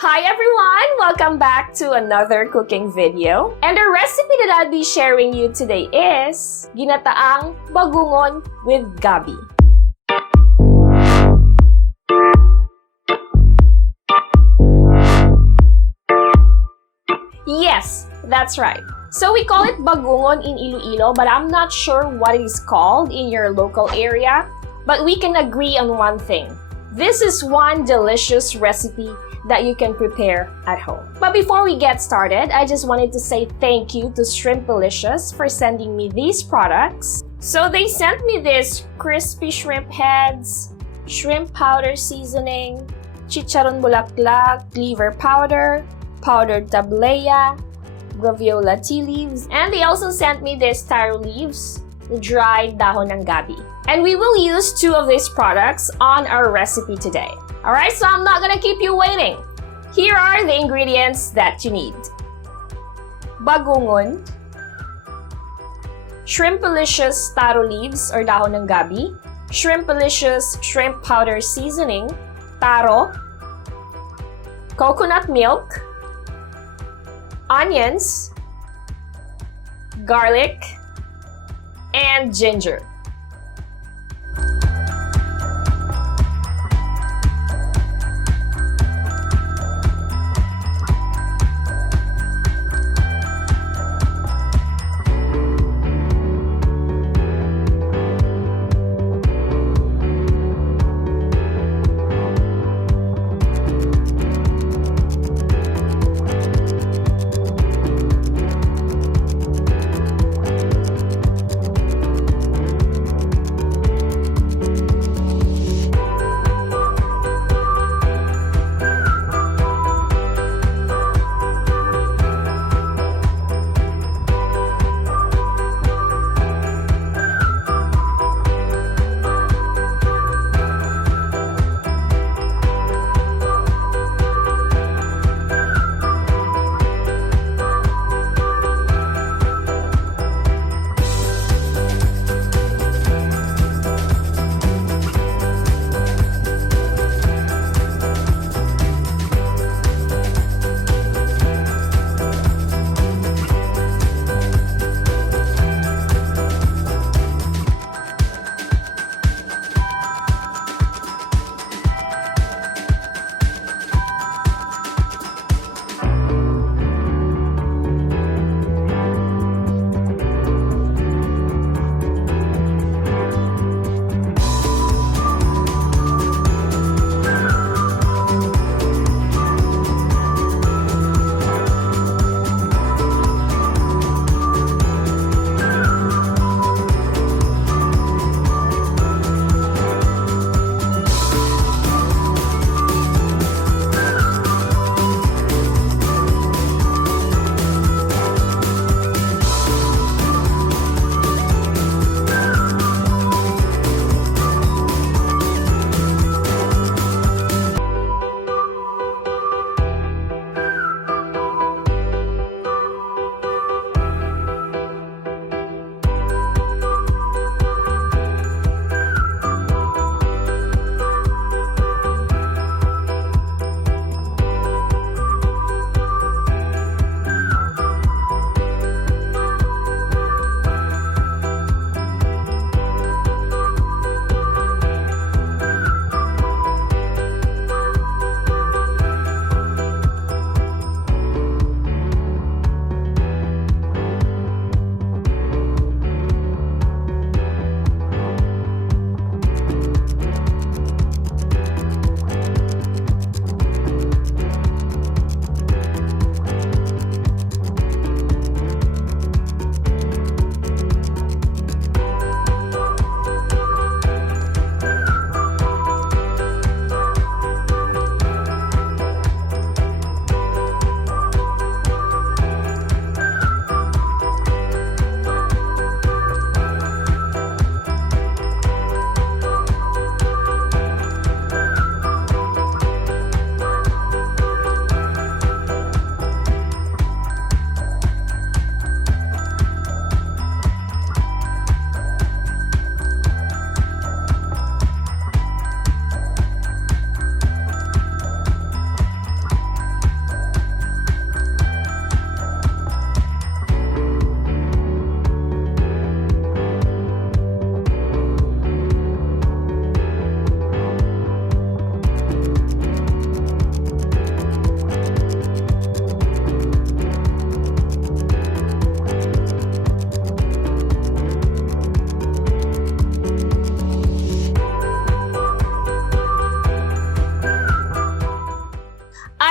Hi everyone! Welcome back to another cooking video. And the recipe that I'll be sharing you today is Ginataang Bagungon with Gabi. Yes, that's right. So we call it bagungon in Iloilo, but I'm not sure what it is called in your local area. But we can agree on one thing. This is one delicious recipe that you can prepare at home. But before we get started, I just wanted to say thank you to Shrimpylicious for sending me these products. So they sent me this crispy shrimp heads, shrimp powder seasoning, chicharon bulaklak, liver powder, powdered tablea, graviola tea leaves, and they also sent me this taro leaves, the dried dahon ng gabi. And we will use 2 of these products on our recipe today. Alright, so I'm not gonna keep you waiting. Here are the ingredients that you need. Bagungon, Shrimpylicious taro leaves or dahon ng gabi, Shrimpylicious shrimp powder seasoning, taro, coconut milk, onions, garlic, and ginger.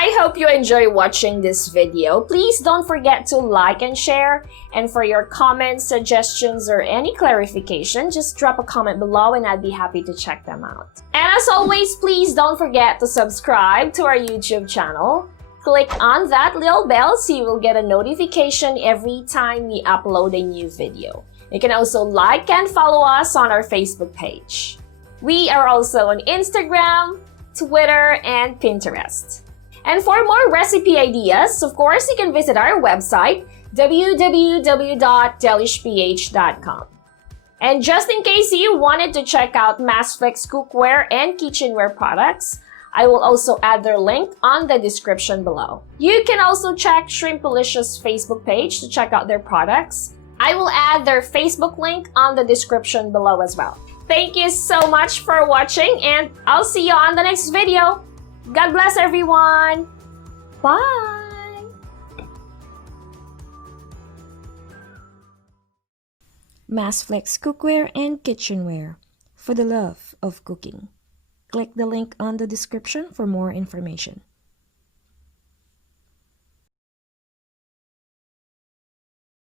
I hope you enjoy watching this video. Please don't forget to like and share. And for your comments, suggestions, or any clarification, just drop a comment below and I'd be happy to check them out. And as always, please don't forget to subscribe to our YouTube channel. Click on that little bell so you will get a notification every time we upload a new video. You can also like and follow us on our Facebook page. We are also on Instagram, Twitter, and Pinterest. And for more recipe ideas, of course, you can visit our website, www.delishph.com. And just in case you wanted to check out Masflex cookware and kitchenware products, I will also add their link on the description below. You can also check Shrimpylicious Facebook page to check out their products. I will add their Facebook link on the description below as well. Thank you so much for watching, and I'll see you on the next video. God bless everyone. Bye. Masflex cookware and kitchenware for the love of cooking. Click the link on the description for more information.